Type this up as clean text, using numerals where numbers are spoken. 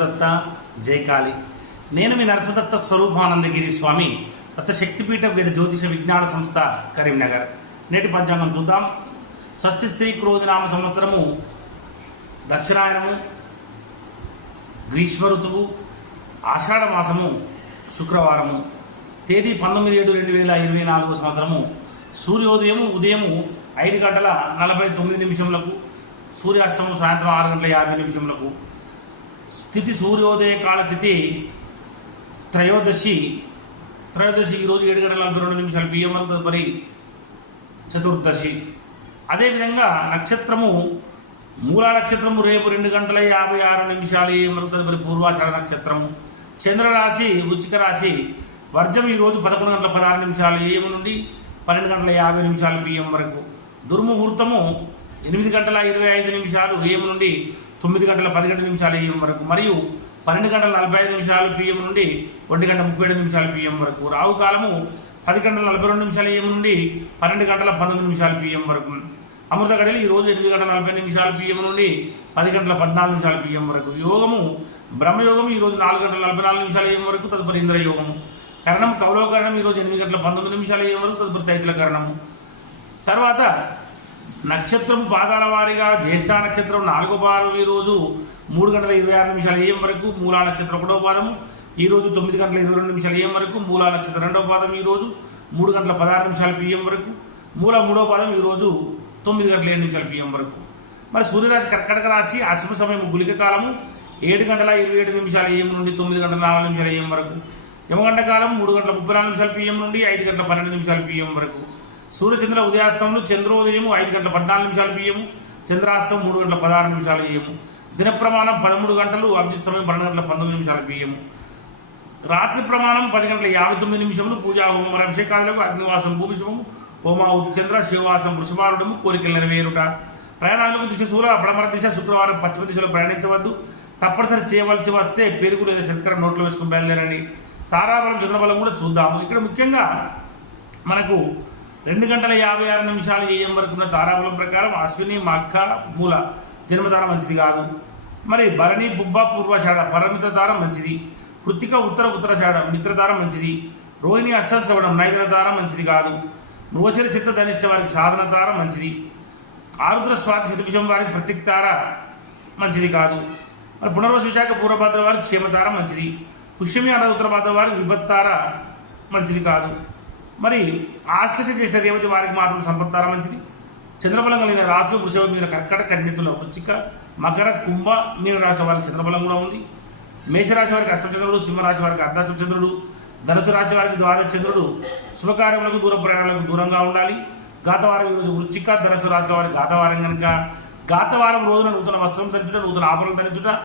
దత్త జయకాళి. నేను మీ నరసింహదత్త స్వరూపానందగిరి స్వామి, దత్త శక్తిపీఠ వేద జ్యోతిష విజ్ఞాన సంస్థ కరీంనగర్. నేటి పంచాంగం చూద్దాం. స్వస్తి స్త్రీ క్రోధినామ సంవత్సరము దక్షిణాయనము, గ్రీష్మ ఋతువు, ఆషాఢ మాసము, శుక్రవారము. తేదీ 19/7/2024 సంవత్సరము. సూర్యోదయము ఉదయము 5:49 సూర్యాస్తమం సాయంత్రం 6:50 తిథి సూర్యోదయ కాల తిథి త్రయోదశి ఈరోజు 7:42 PM వరకు, తదుపరి చతుర్దశి. అదేవిధంగా నక్షత్రము మూలా నక్షత్రము రేపు 2:56 AM వరకు, తదుపరి పూర్వాషాఢ నక్షత్రము. చంద్రరాశి వృశ్చిక రాశి. వర్జం ఈరోజు 11:16 AM నుండి 12:50 PM వరకు. దుర్ముహూర్తము 8:25 AM నుండి 9:17 AM వరకు, మరియు 12:45 PM నుండి 1:37 PM వరకు. రావు కాలము 10:42 AM నుండి 12:19 PM వరకు. అమృత గడియలు ఈరోజు 8:40 PM నుండి 10:14 PM వరకు. యోగము బ్రహ్మయోగం ఈరోజు 4:44 AM వరకు, తదుపరి ఇంద్రయోగము. కరణం కౌలవకరణం ఈరోజు 8:19 AM వరకు, తదుపరి తైతుల కరణము. తర్వాత నక్షత్రం పాదాల వారీగా జ్యేష్ఠ నక్షత్రం 4వ పాదం ఈరోజు 3:26 AM వరకు. మూలా నక్షత్రం 1వ పాదము ఈరోజు 9:22 AM వరకు. మూలా నక్షత్రం 2వ పాదం ఈరోజు 3:16 PM వరకు. మూల 3వ పాదం ఈరోజు 9:07 PM వరకు. మరి సూర్యరాశి కర్కటక రాశి. అశుభ సమయం గుళిక కాలము 7:27 AM నుండి 9:04 AM వరకు. యమగంట కాలం 3:34 PM నుండి 5:12 PM వరకు. సూర్యచంద్ర ఉదయాస్తములు చంద్రోదయం 5:14 PM, చంద్రాస్తం 3:16 AM. దిన ప్రమాణం 13 గంటలు, అభిజిత్ సమయం 12:19 PM. రాత్రి ప్రమాణం 10:59. పూజా హోమం అభిషేకాలకు అగ్నివాసం భూమి శుభము, హోమావతి చంద్ర శివవాసం వృషభారుడము, కోరికలు నెరవేరుట. ప్రయాణాలకు దిశ సూర పడమర దిశ. శుక్రవారం పశ్చిమ దిశలో ప్రయాణించవద్దు. తప్పనిసరి చేయవలసి వస్తే పెరుగు లేదా శర్కర నోట్లో వేసుకుని బయలుదేరండి. తారాబలం చంద్రబలం కూడా చూద్దాము. ఇక్కడ ముఖ్యంగా మనకు 2:56 AM వరకు ఉన్న తారాబలం ప్రకారం అశ్విని మఖ మూల జన్మతార మంచిది కాదు. మరి భరణి బుబ్బ పూర్వాషాఢ పరమిత్ర తారం మంచిది. కృత్తిక ఉత్తరాషాఢ మిత్రతారం మంచిది. రోహిణి అశ్వశ్రవణం నైద్ర తారం మంచిది కాదు. మృగశిర చిత్త ధనిష్ట వారికి సాధన తారం మంచిది. ఆరుద్ర స్వాతి శతభిషం వారికి ప్రత్యక్తార మంచిది కాదు. మరి పునర్వసు విశాఖ పూర్వభాద్ర వారికి క్షేమతార మంచిది. పుష్యమి అన్న ఉత్తరభాద్ర వారికి విపత్తార మంచిది కాదు. మరి ఆశ్లేష చేసిన రేవతి వారికి మాత్రం సంపత్తార మంచిది. చంద్రబలం కలిగిన రాశులు వృషభ మీద కర్కట కన్యతుల వృచ్చిక మకర కుంభ మీన రాశి వారికి చంద్రబలం కూడా ఉంది. మేషరాశి వారికి అష్టమచంద్రుడు, సింహరాశి వారికి అర్ధాష్టమచంద్రుడు, ధనుసు రాశి వారికి ద్వాదశ చంద్రుడు. శుభకార్యములకు దూర ప్రయాణాలకు దూరంగా ఉండాలి. గాతవారం ఈరోజు వృచ్చిక ధనుసు రాశి వారికి గాతవారం కనుక గాతవారం రోజున నూతన వస్త్రం ధరించుట, నూతన ఆభరణం ధరించుట,